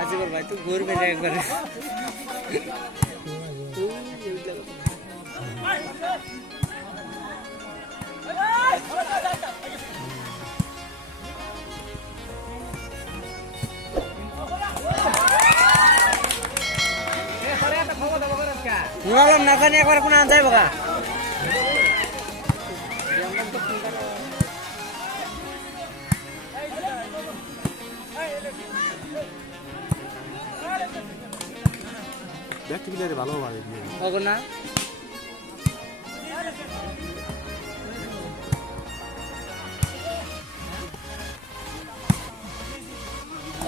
আজিবর ভাই তুই ঘুরবে যা একবারে নুরালাম না জানি একবার কোন আন যাইব গা দেখতে গেলে ভালো ভাই ওগো না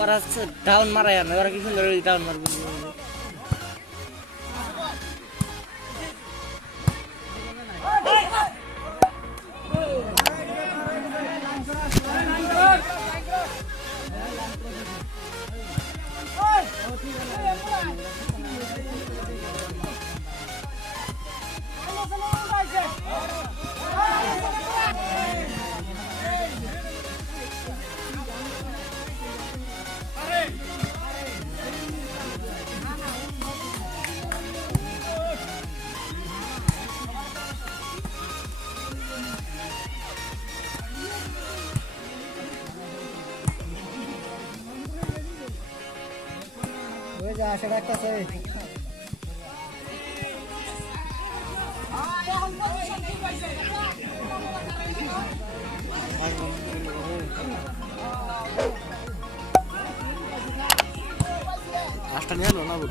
ওরা ডাউন মারায় না ওরা কি সুন্দর ডাউন মারবে যা সেটা একটা আটটা নিয়ে এলো না বল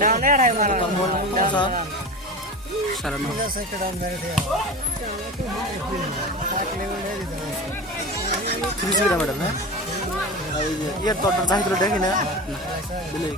डाउन है ढाई मारा सारा नो थ्री जी मैडम है ये तो चाहे तो देखी ना दिले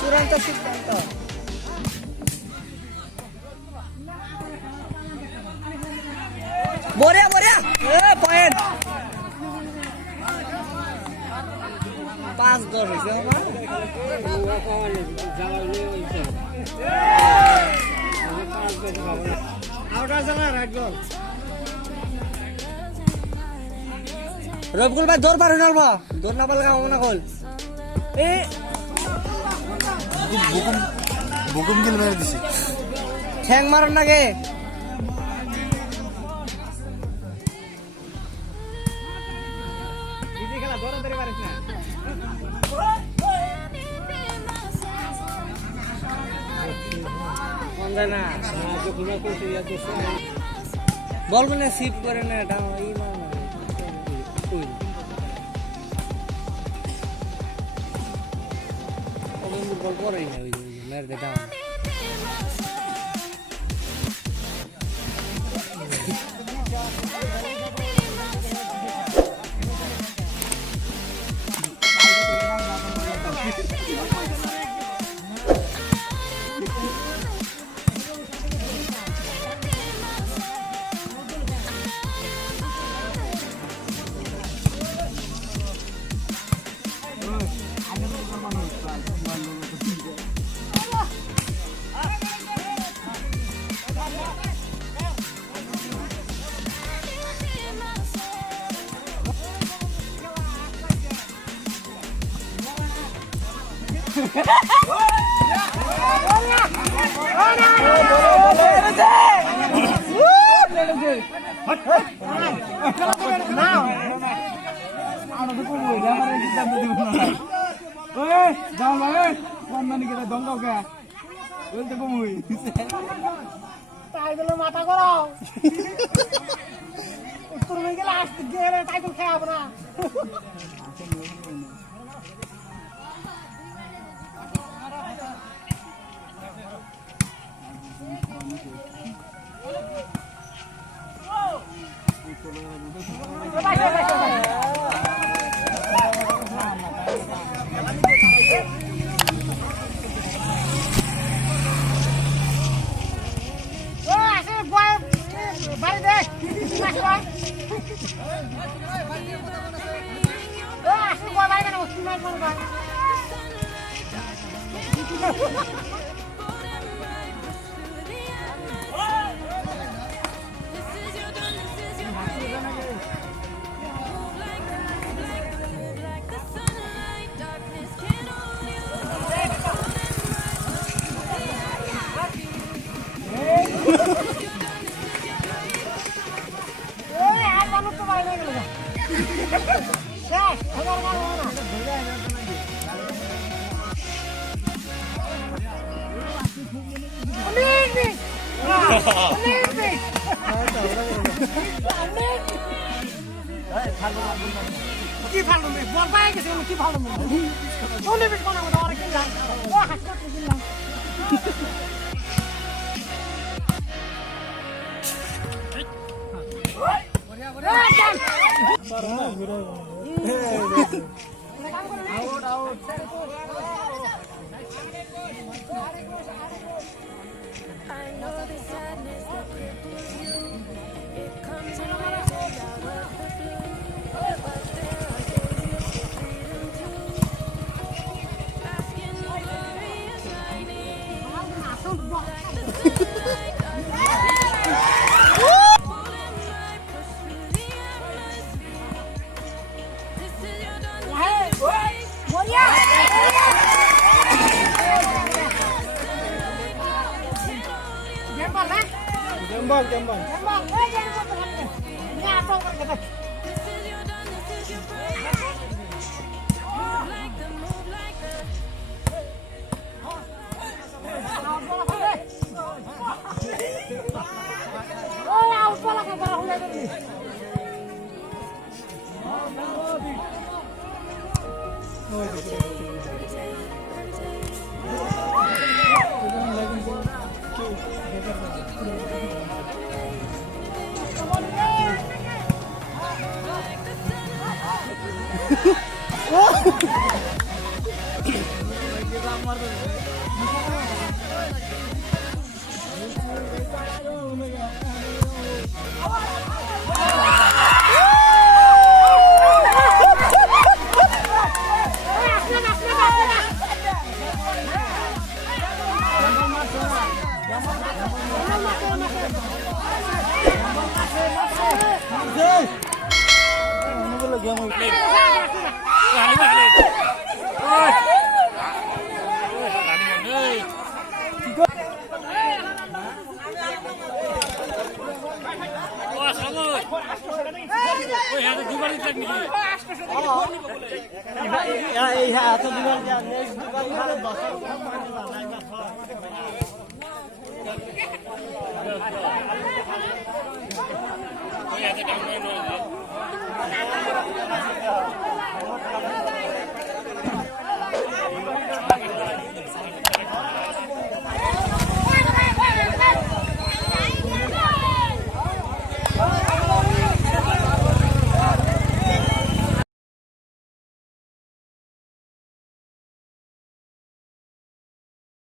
চূড়ান্ত সিদ্ধান্ত বড়িয়া বড়িয়া পয়েন্ট 5-10 হয়েছে আমার আউট আছে না রাইট বল রবিকুল ভাই দৌড় পারে না দৌড় না পারলে কাম না কল এ বুকুম গিল মেরে দিছি ঠ্যাং মারন নাগে ইজি খেলা দৌড়াদৌড়ি পারিস না মন যায় না বল মানে সিপ করে না এটা এই না ওই বল করেই না ওই মেরে দে ডাউন তাই বলে মাথা করাও উত্তর হয়ে গেলে আসতে গেলে তাই তো খাবো না কি ভালো নেই বল পাই গেছে কি ভালো নেই চলে বিট কোনা কোনা আর কি না ও হাসতে দিলাম out out I know the sadness that cripples you. It comes in waves out of the blue. But there are days you feel freedom too. Basking in glorious lightning. Like the sunlight, pulling my push through the atmosphere. This is your done. Gembal. This is your done, this is your break. Move like the move like the. Oye,